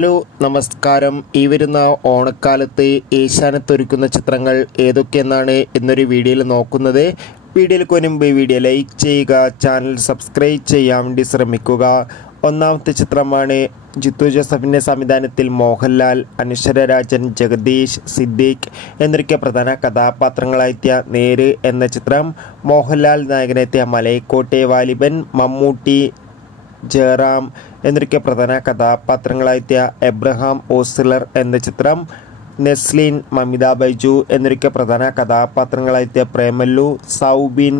Hello നമസ്കാരം. ഈ വരുന്ന ഓണക്കാലത്ത് ഏഷ്യാനെത്ത് ഒരുക്കുന്ന ചിത്രങ്ങൾ ഏതൊക്കെയെന്നാണ് എന്നൊരു വീഡിയോയിൽ നോക്കുന്നത്. വീഡിയോയിൽ മുൻപ് വീഡിയോ ലൈക്ക് ചെയ്യുക ചാനൽ സബ്സ്ക്രൈബ് ചെയ്യാൻ വേണ്ടി ശ്രമിക്കുക. ഒന്നാമത്തെ ചിത്രമാണ് ജിത്തു ജോസഫിന്റെ സംവിധാനത്തിൽ മോഹൻലാൽ അനുശ്വര രാജൻ ജഗദീഷ് സിദ്ദീഖ് എന്നൊക്കെ പ്രധാന കഥാപാത്രങ്ങളായെത്തിയ നേര് എന്ന ചിത്രം. മോഹൻലാൽ നായകനെത്തിയ മലയക്കോട്ടെ വാലിബൻ മമ്മൂട്ടി ജയറാം എന്നിവയ്ക്ക് പ്രധാന കഥാപാത്രങ്ങളായെത്തിയ എബ്രഹാം ഓസിലർ എന്ന ചിത്രം നെസ്ലിൻ മമിത ബൈജു എന്നിവയ്ക്ക് പ്രധാന കഥാപാത്രങ്ങളായെത്തിയ പ്രേമല്ലു സൗബിൻ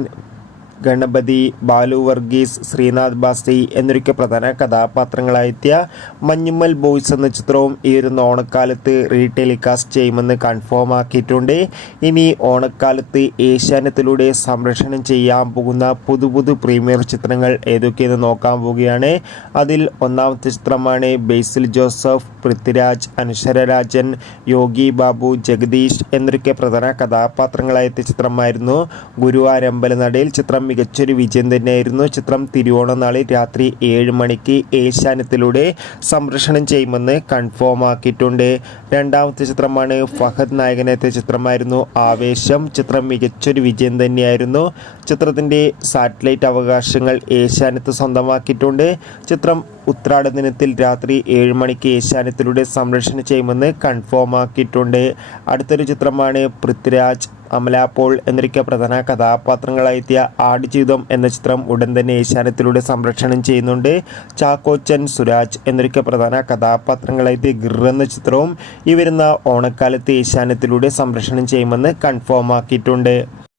ഗണപതി ബാലു വർഗീസ് ശ്രീനാഥ് ബാസി എന്നൊക്കെ പ്രധാന കഥാപാത്രങ്ങളായെത്തിയ മഞ്ഞുമ്മൽ ബോയ്സ് എന്ന ചിത്രവും ഈ ഒരു ഓണക്കാലത്ത് റീടെലികാസ്റ്റ് ചെയ്യുമെന്ന് കൺഫേം ആക്കിയിട്ടുണ്ട്. ഇനി ഓണക്കാലത്ത് ഏഷ്യാനെറ്റിലൂടെ സംരക്ഷണം ചെയ്യാൻ പോകുന്ന പുതു പുതു പ്രീമിയർ ചിത്രങ്ങൾ ഏതൊക്കെയെന്ന് നോക്കാൻ പോവുകയാണ്. അതിൽ ഒന്നാമത്തെ ചിത്രമാണ് ബേസിൽ ജോസഫ് പൃഥ്വിരാജ് അനുശ്വര രാജൻ യോഗി ബാബു ജഗദീഷ് എന്നൊക്കെ പ്രധാന കഥാപാത്രങ്ങളായെത്തിയ ചിത്രമായിരുന്നു. ഗുരുവാരമ്പലനടയിൽ ചിത്രം മികച്ചൊരു വിജയം തന്നെയായിരുന്നു. ചിത്രം തിരുവോണ നാളിൽ രാത്രി ഏഴ് മണിക്ക് ഏഷ്യാനത്തിലൂടെ സംരക്ഷണം ചെയ്യുമെന്ന് കൺഫേം ആക്കിയിട്ടുണ്ട്. രണ്ടാമത്തെ ചിത്രമാണ് ഫഹദ് നായകനെത്തിയ ചിത്രമായിരുന്നു ആവേശം. ചിത്രം മികച്ചൊരു വിജയം തന്നെയായിരുന്നു. ചിത്രത്തിന്റെ സാറ്റലൈറ്റ് അവകാശങ്ങൾ ഏഷ്യാനത്ത് സ്വന്തമാക്കിയിട്ടുണ്ട്. ചിത്രം ഉത്രാട ദിനത്തിൽ രാത്രി ഏഴ് മണിക്ക് ഏഷ്യാനത്തിലൂടെ സംരക്ഷണം ചെയ്യുമെന്ന് കൺഫേം ആക്കിയിട്ടുണ്ട്. അടുത്തൊരു ചിത്രമാണ് പൃഥ്വിരാജ് അമല പോൾ എന്നിരിക്കെ പ്രധാന കഥാപാത്രങ്ങളായെത്തിയ ആടുജീവിതം എന്ന ചിത്രം ഉടൻ തന്നെ ഏഷ്യാനത്തിലൂടെ സംരക്ഷണം ചെയ്യുന്നുണ്ട്. ചാക്കോച്ചൻ സുരാജ് എന്നിരിക്കെ പ്രധാന കഥാപാത്രങ്ങളായെത്തിയ ഗിർ എന്ന ചിത്രവും ഈ വരുന്ന ഓണക്കാലത്ത് ഏഷ്യാനത്തിലൂടെ സംരക്ഷണം ചെയ്യുമെന്ന് കൺഫേം ആക്കിയിട്ടുണ്ട്.